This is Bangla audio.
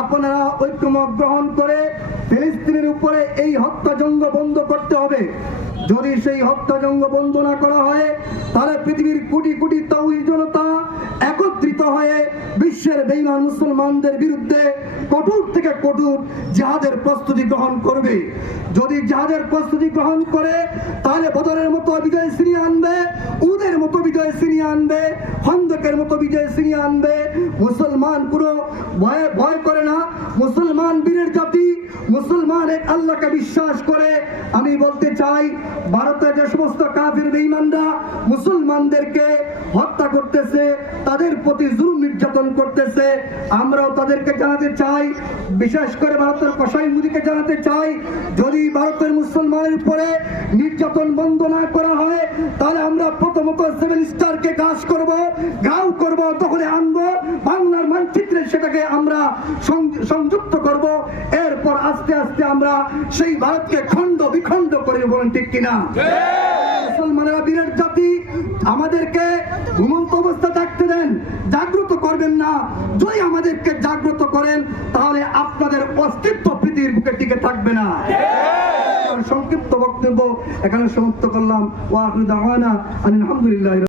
আপনারা ঐক্যমত গ্রহণ করে ফিলিস্তিনের উপরে এই হত্যাযজ্ঞ বন্ধ করতে হবে। যদি সেই হত্যাযজ্ঞ বন্ধ না করা হয় তাহলে পৃথিবীর কোটি কোটি তাওহীদ জনতা একত্রিত হয়ে বিশ্বের বেঈমান মুসলমানদের বিরুদ্ধে কঠোর থেকে কঠোর জিহাদের প্রস্তুতি গ্রহণ করবে। যদি জিহাদের প্রস্তুতি গ্রহণ করে তাহলে বদরের মতো বিজয় ছিনিয়ে আনবে, উহুদের মতো বিজয় ছিনিয়ে আনবে, খন্দকের মতো বিজয় ছিনিয়ে আনবে। মুসলমান পুরো ভয় করে না, মুসলমান বীরের জাতি, মুসলমান এক আল্লাহকে বিশ্বাস করে। আমি বলতে চাই, ভারতের যে সমস্ত কাফির বেঈমানরা মুসলমানদেরকে হত্যা করতেছে, তাদের প্রতি জুলুম নির্যাতন করতেছে, আমরাও তাদেরকে জানাতে চাই, বিশেষ করে ভারতের কসাই মুদিকে জানাতে চাই, যদি ভারতের মুসলমানের উপরে নির্যাতন বন্ধ না করা হয় তাহলে আমরা প্রথমত 7 স্টারকে ঘাও করব, তখন আনবো বাংলার মানচিত্রে, সেটাকে আমরা সংযুক্ত করব। এরপর আস্তে আস্তে আমরা সেই ভারতকে খণ্ড বিখণ্ড করে, বলেন ঠিক কিনা? মুসলমানেরা বীরের জাতি, আমাদেরকে ঘুমন্ত অবস্থা থাকতে দেন, জাগ্রত করবেন না। যদি আমাদেরকে জাগ্রত করেন তাহলে আপনাদের অস্তিত্ব পৃথিবীর বুকে টিকে থাকবে না। সংক্ষিপ্ত বক্তব্য এখানে সমাপ্ত করলাম। ওয়া আখিরু দাওয়ানা আলহামদুলিল্লাহ।